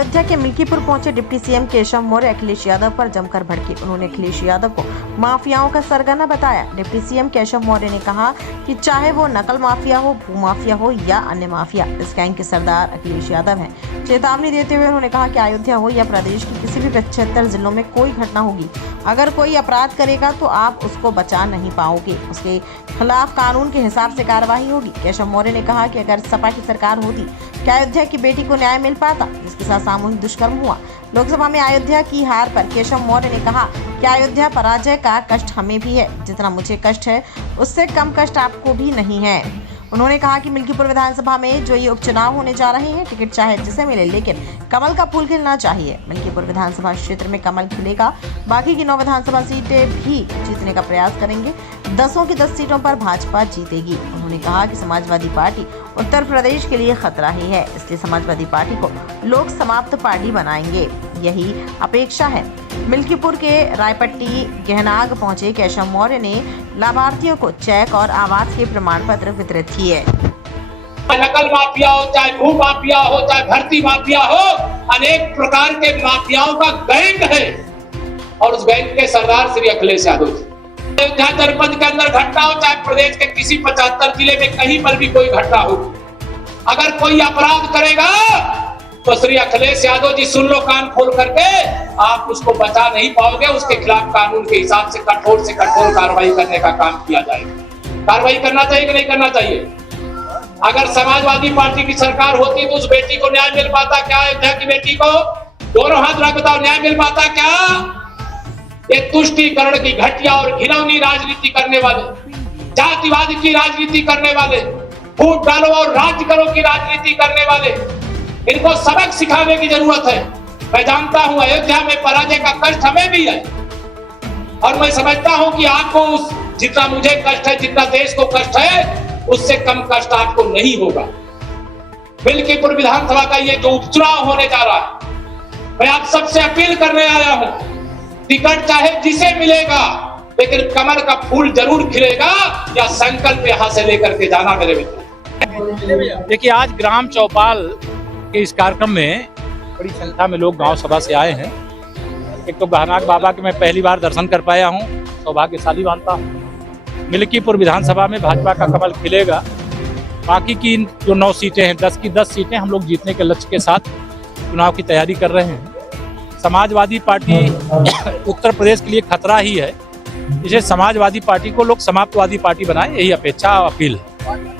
अयोध्या के मिल्कीपुर पहुंचे deputy CM Keshav Maurya Akhilesh Yadav पर जमकर भड़के। उन्होंने अखिलेश यादव को माफियाओं का सरगना बताया। डिप्टी सीएम केशव मौर्य ने कहा कि चाहे वो नकल माफिया हो, भू माफिया हो या अन्य माफिया, इस गैंग के सरदार अखिलेश यादव हैं। चेतावनी देते हुए उन्होंने कहा कि अयोध्या हो या प्रदेश की किसी भी 75 जिलों में कोई घटना होगी, अगर कोई अपराध करेगा तो आप उसको बचा नहीं पाओगे, उसके खिलाफ कानून के हिसाब से कार्रवाई होगी। केशव मौर्य ने कहा कि अगर सपा की सरकार होती क्या अयोध्या की बेटी को न्याय मिल पाता जिसके साथ सामूहिक दुष्कर्म हुआ। लोकसभा में अयोध्या की हार पर केशव मौर्य ने कहा कि अयोध्या पराजय का कष्ट हमें भी है, जितना मुझे कष्ट है उससे कम कष्ट आपको भी नहीं है। उन्होंने कहा कि मिल्कीपुर विधानसभा में जो ये उपचुनाव होने जा रहे हैं, टिकट चाहे जिसे मिले लेकिन कमल का फूल खिलना चाहिए। मिल्कीपुर विधानसभा क्षेत्र में कमल खिलेगा, बाकी की 9 विधानसभा सीटें भी जीतने का प्रयास करेंगे। 10 की 10 सीटों पर भाजपा जीतेगी। उन्होंने कहा कि समाजवादी पार्टी उत्तर प्रदेश के लिए खतरा ही है, इसलिए समाजवादी पार्टी को लोग समाप्त पार्टी बनाएंगे, यही अपेक्षा है। मिल्कीपुर के रायपट्टी गहनाग पहुंचे केशव मौर्य ने लाभार्थियों को चेक और आवास के प्रमाण पत्र वितरित किए। नकल माफिया हो, चाहे भू माफिया हो, चाहे भर्ती माफिया हो, अनेक प्रकार के माफियाओं का गैंग है और उस गैंग के सरदार श्री अखिलेश यादव जी। अयोध्या जनपद के अंदर घटना हो, चाहे प्रदेश के किसी 75 जिले में कहीं पर भी कोई घटना हो, अगर कोई अपराध करेगा तो श्री अखिलेश यादव जी सुन लो कान खोल करके, आप उसको बचा नहीं पाओगे। उसके खिलाफ कानून के हिसाब से कठोर कार्रवाई करने का काम किया जाएगा। कार्रवाई करना चाहिए कि नहीं करना चाहिए? अगर समाजवादी पार्टी की सरकार होती तो उस बेटी को न्याय मिल पाता क्या? अयोध्या की बेटी को दोनों हाथ रख बताओ, न्याय मिल पाता क्या? ये तुष्टीकरण की घटिया और घिनौनी राजनीति करने वाले, जातिवाद की राजनीति करने वाले, फूट डालो और राज करो की राजनीति करने वाले, इनको सबक सिखाने की जरूरत है। मैं जानता हूं अयोध्या में पराजय का कष्ट हमें भी है और मैं समझता हूं कि आपको जितना मुझे कष्ट है, जितना देश को कष्ट है, उससे कम कष्ट आपको नहीं होगा। मिल्कीपुर विधानसभा का ये जो उपचुनाव होने जा रहा है, मैं आप सबसे अपील करने आया हूं, टिकट चाहे जिसे मिलेगा लेकिन कमल का फूल जरूर खिलेगा, या संकल्प यहां से लेकर के जाना मेरे मित्र। देखिए, आज ग्राम चौपाल के इस कार्यक्रम में बड़ी संख्या में लोग गांव सभा से आए हैं। एक तो गहनाग बाबा के मैं पहली बार दर्शन कर पाया हूं, सौभाग्यशाली मानता हूं। मिल्कीपुर विधानसभा में भाजपा का कमल खिलेगा। बाकी की जो 9 सीटें हैं, 10 की 10 सीटें हम लोग जीतने के लक्ष्य के साथ चुनाव की तैयारी कर रहे हैं। समाजवादी पार्टी उत्तर प्रदेश के लिए खतरा ही है, इसे समाजवादी पार्टी को लोग समाप्तवादी पार्टी बनाए, यही अपेक्षा और अपील है।